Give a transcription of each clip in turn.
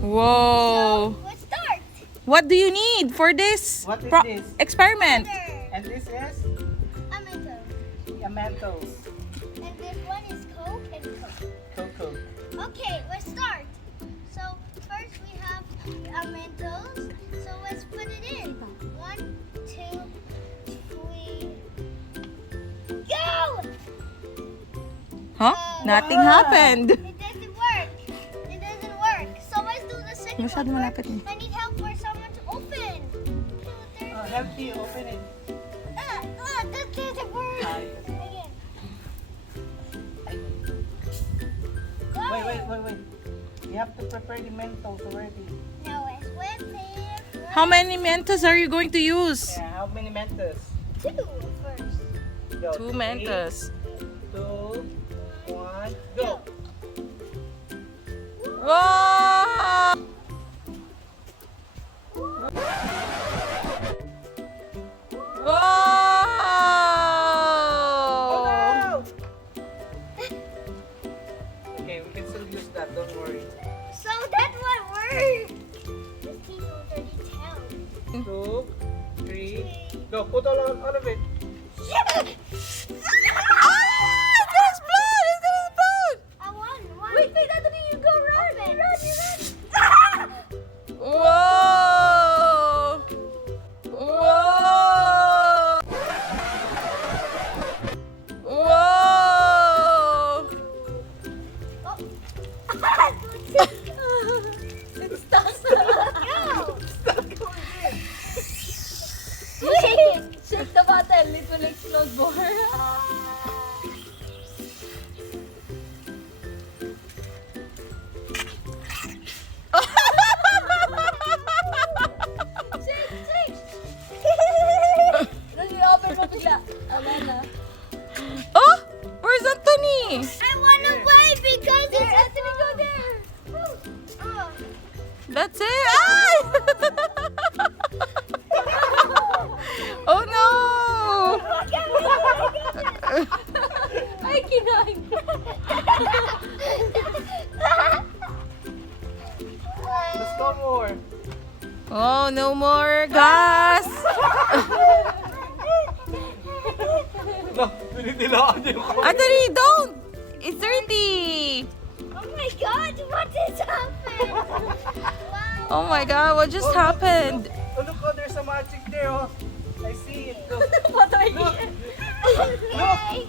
Whoa. So, let's start. What do you need for this, What is this? experiment? And this is A Mentos. a Mentos. And this one is Coke and Coke. Cocoa. Okay, let's start. So first we have a Mentos. So let's put it in. 1, 2, 3. Go! Huh? Nothing happened. It doesn't work. It doesn't work. So let's do the second Masyado one. malapit eh. I need help for someone to open. Help me open it. That doesn't work. Again. Go. Wait. You have to prepare the Mentos already. Now let's whip it. How many Mentos are you going to use? Yeah, how many Mentos? 2 first. Go. 2 Mentos. 3, 2, 1, go. Wow! Oh Wow! no! Okay, we can still use that. Don't worry. So that one worked. This team already tell. 2, 3, go. Put all of it. I won. Wait, Anthony, you go run. Run. Whoa! Whoa! Whoa! It's stuck. Go. Shake the bottle. It will explode more. Oh! Where's Anthony? I want to wait because it's Anthony. Go there. Oh. That's it! Ay! Oh no! Ay, kinain. Let's go more. Oh, no more gas! No, pinidilaan niyo ako. Anthony, don't! It's dirty! Oh my God! What is happening? Wow. Oh my god, what just happened? Oh, look, oh, there's a magic there, oh. I see it. Look. What are you?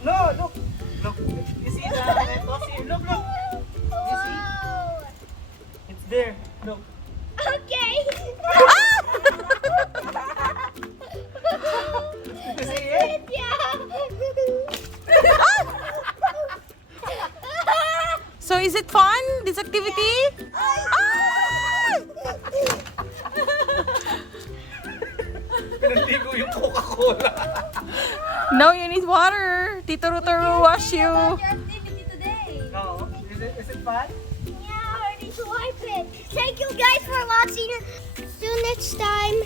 Look. Look. You see the Mentos here? Look. You see? Wow. It's there. Look. Okay. You see it? Yeah. So is it fun, this activity? Ah! Pinandigo yung Coca-Cola. Now you need water. Tito Ruto will wash you. Your activity today. No. Is it fun? Yeah, I already swiped it. Thank you guys for watching. See you next time.